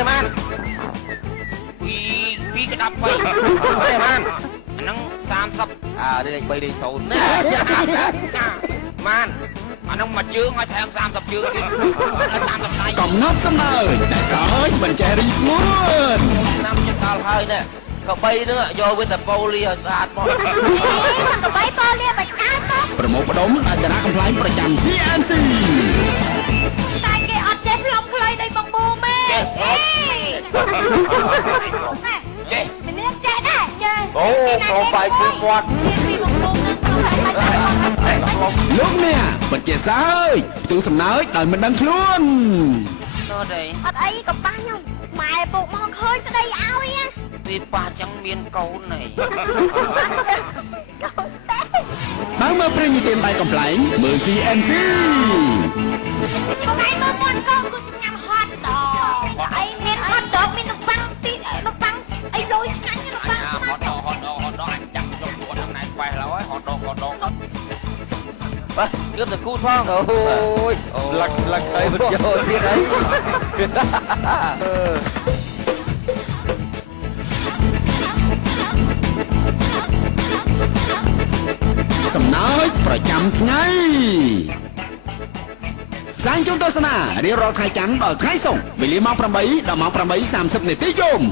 ទេម៉ានពីក្តាប់3ទេម៉ានអាហ្នឹង30លេខ3លេខ0ណាម៉ានអាហ្នឹងមួយជើងឲ្យថែម30ជើងទៀត30ដៃកំណត់សំណើចតែសើចមិនចេះរីស្ងួនឆ្នាំជិតដល់ហើយនេះកបីនឹងយកវិតប៉ូលីឲ្យស្អាតមកកបីប៉ូលីបាច់កើតមកប្រមូលផ្ដុំដោយគណៈកំ pl ប្រចាំ CNC តែគេអត់ចេះផ្លុំខ្លីដោយបងប៊ូមេចេះមិននេះចេះដែរចេះអូបងបាយគូគាត់ពីបងប៊ូនឹងផ្លុំខ្លីលោកអ្នកពិតជាសើចផ្ទុះសំណើចដោយមិនដឹងខ្លួន ណូតអីអត់អីក៏ប៉ះខ្ញុំម៉ែពុកមកឃើញស្ដីឲ្យណាពីប៉ះចឹងមានកូនហីបើមើលព្រឹងនិទានបាយកំ pl មើល CNC បងឯងមើលមាត់កូនគាត់ញ៉ាំហត់ដអីមានហត់ដមាននំប៉័ងទីនំប៉័ងអីលុយឆ្ងាញ់នំប៉័ងហត់ដអញចាំយកខ្លួនហ្នឹងណែបេះឡើយហត់ដបាទគឿបតែគូផងអូយលឹកហើយមិនយកទៀតហើយសំណើចប្រចាំថ្ងៃផ្សាយជូនទស្សនារៀបរាល់ថ្ងៃច័ន្ទដល់ថ្ងៃសុក្រវេលាម៉ោង8ដល់ម៉ោង8:30នាទីយប់